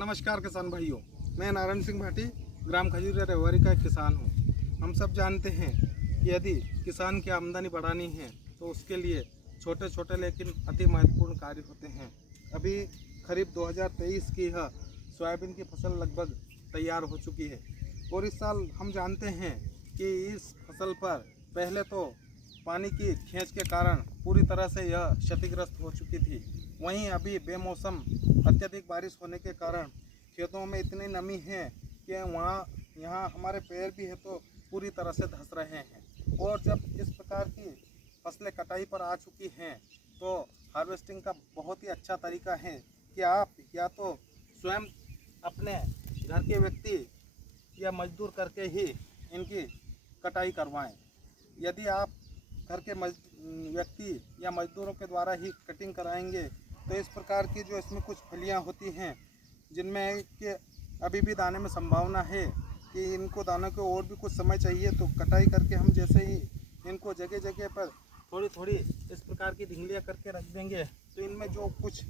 नमस्कार किसान भाइयों, मैं नारायण सिंह भाटी ग्राम खजूरिया रेवाड़ी का एक किसान हूँ। हम सब जानते हैं कि यदि किसान की आमदनी बढ़ानी है तो उसके लिए छोटे छोटे लेकिन अति महत्वपूर्ण कार्य होते हैं। अभी खरीफ 2023 की यह सोयाबीन की फसल लगभग तैयार हो चुकी है और इस साल हम जानते हैं कि इस फसल पर पहले तो पानी की खींच के कारण पूरी तरह से यह क्षतिग्रस्त हो चुकी थी। वहीं अभी बेमौसम अत्यधिक बारिश होने के कारण खेतों में इतनी नमी है कि यहाँ हमारे पैर भी है तो पूरी तरह से धंस रहे हैं। और जब इस प्रकार की फसलें कटाई पर आ चुकी हैं तो हार्वेस्टिंग का बहुत ही अच्छा तरीका है कि आप या तो स्वयं अपने घर के व्यक्ति या मजदूर करके ही इनकी कटाई करवाएं। यदि आप घर के व्यक्ति या मजदूरों के द्वारा ही कटिंग कराएंगे तो इस प्रकार की जो इसमें कुछ फलियां होती हैं जिनमें कि अभी भी दाने में संभावना है कि इनको दानों को और भी कुछ समय चाहिए, तो कटाई करके हम जैसे ही इनको जगह जगह पर थोड़ी थोड़ी इस प्रकार की ढिंगलियाँ करके रख देंगे तो इनमें जो कुछ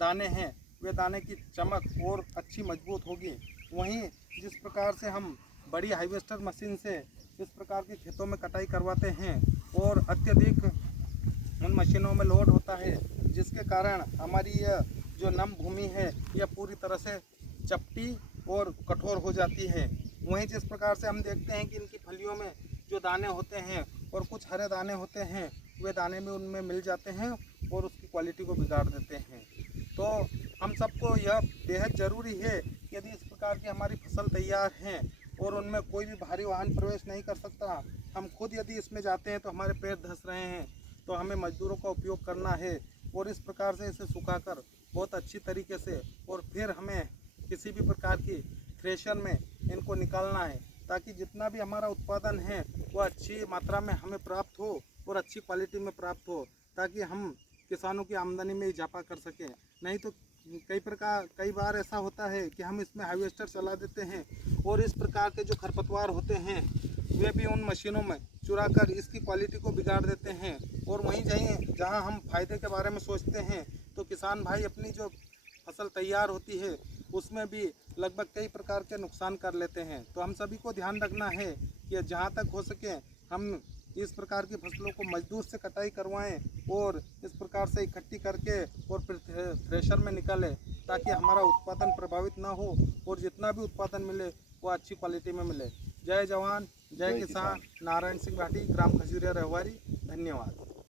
दाने हैं वे दाने की चमक और अच्छी मजबूत होगी। वहीं जिस प्रकार से हम बड़ी हार्वेस्टर मशीन से इस प्रकार के खेतों में कटाई करवाते हैं और अत्यधिक उन मशीनों में लोड होता है जिसके कारण हमारी यह जो नम भूमि है यह पूरी तरह से चपटी और कठोर हो जाती है। वहीं जिस प्रकार से हम देखते हैं कि इनकी फलियों में जो दाने होते हैं और कुछ हरे दाने होते हैं वे दाने में उनमें मिल जाते हैं और उसकी क्वालिटी को बिगाड़ देते हैं। तो हम सबको यह बेहद ज़रूरी है कि यदि इस प्रकार की हमारी फसल तैयार हैं और उनमें कोई भी भारी वाहन प्रवेश नहीं कर सकता, हम खुद यदि इसमें जाते हैं तो हमारे पैर धंस रहे हैं, तो हमें मजदूरों का उपयोग करना है और इस प्रकार से इसे सुखाकर बहुत अच्छी तरीके से और फिर हमें किसी भी प्रकार की थ्रेशर में इनको निकालना है ताकि जितना भी हमारा उत्पादन है वह अच्छी मात्रा में हमें प्राप्त हो और अच्छी क्वालिटी में प्राप्त हो, ताकि हम किसानों की आमदनी में इजाफा कर सकें। नहीं तो कई बार ऐसा होता है कि हम इसमें हार्वेस्टर चला देते हैं और इस प्रकार के जो खरपतवार होते हैं वे भी उन मशीनों में चुराकर इसकी क्वालिटी को बिगाड़ देते हैं। और वहीं जहाँ हम फायदे के बारे में सोचते हैं तो किसान भाई अपनी जो फसल तैयार होती है उसमें भी लगभग कई प्रकार के नुकसान कर लेते हैं। तो हम सभी को ध्यान रखना है कि जहाँ तक हो सके हम इस प्रकार की फसलों को मजदूर से कटाई करवाएं और इस प्रकार से इकट्ठी करके और फिर थ्रेशर में निकालें ताकि हमारा उत्पादन प्रभावित ना हो और जितना भी उत्पादन मिले वो अच्छी क्वालिटी में मिले। जय जवान जय किसान। नारायण सिंह भाटी ग्राम खजूरिया रेवाड़ी। धन्यवाद।